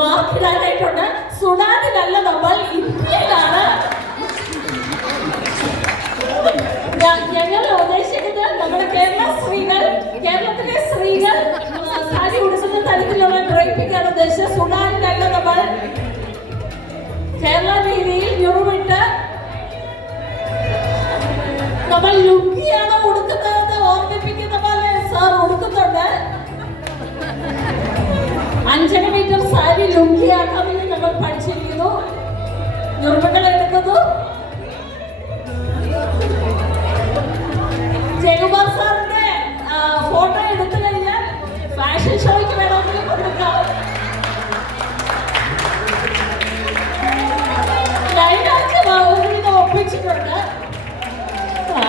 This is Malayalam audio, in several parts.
വാക്കിടാനായിട്ടുണ്ട് സുഡാനിലല്ല നമ്മൾ ഇന്ത്യയിലാണ്. ഞങ്ങൾ ഉദ്ദേശിക്കുന്നത് നമ്മുടെ കേരള സ്ത്രീകൾ കേരളത്തിലെ സ്ത്രീകൾ സാരി ഉടുക്കുന്ന തരത്തിലുള്ള ഡ്രൈപ്പിംഗ് ഉദ്ദേശിച്ചത്. സുഡാനിലല്ല നമ്മൾ കേരള രീതിയിൽ ഞുറുവിട്ട് നമ്മൾ ലുങ്കിയാണ് ഉടുക്കുന്നതെന്ന് ഓർമ്മിപ്പിക്കുന്ന പോലെ സാർ ഉടുക്കുന്നുണ്ട്. അഞ്ചര മീറ്റർ സാരി ലുങ്കിയാക്കാമെന്ന് നമ്മൾ പഠിച്ചിരിക്കുന്നു. ഞുറുമകൾ എടുക്കുന്നു. ജയകുമാർ സാറിന്റെ ഫോട്ടോ എടുത്തു കഴിഞ്ഞാൽ ഫാഷൻ ഷോയ്ക്ക് വേണമെങ്കിൽ കൊടുക്കാം. ഒപ്പിച്ചിട്ടുണ്ട്. ആ,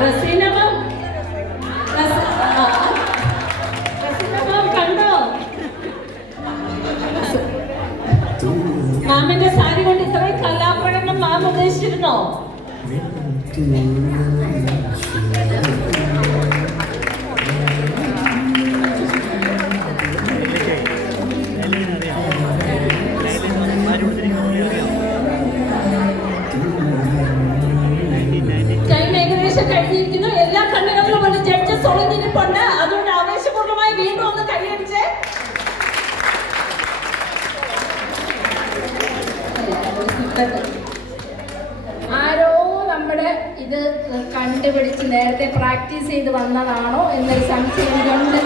ആ റസീന മാം റസ്- ആ, റസീന കണ്ടോ? മാമിന്റെ സാരി കൊണ്ട് ഇത്രയും കലാപ്രകടനം മാം ഉദ്ദേശിച്ചിരുന്നോ? ആരോ നമ്മുടെ ഇത് കണ്ടുപിടിച്ച് നേരത്തെ പ്രാക്ടീസ് ചെയ്ത് വന്നതാണോ എന്നൊരു സംശയം കൊണ്ട്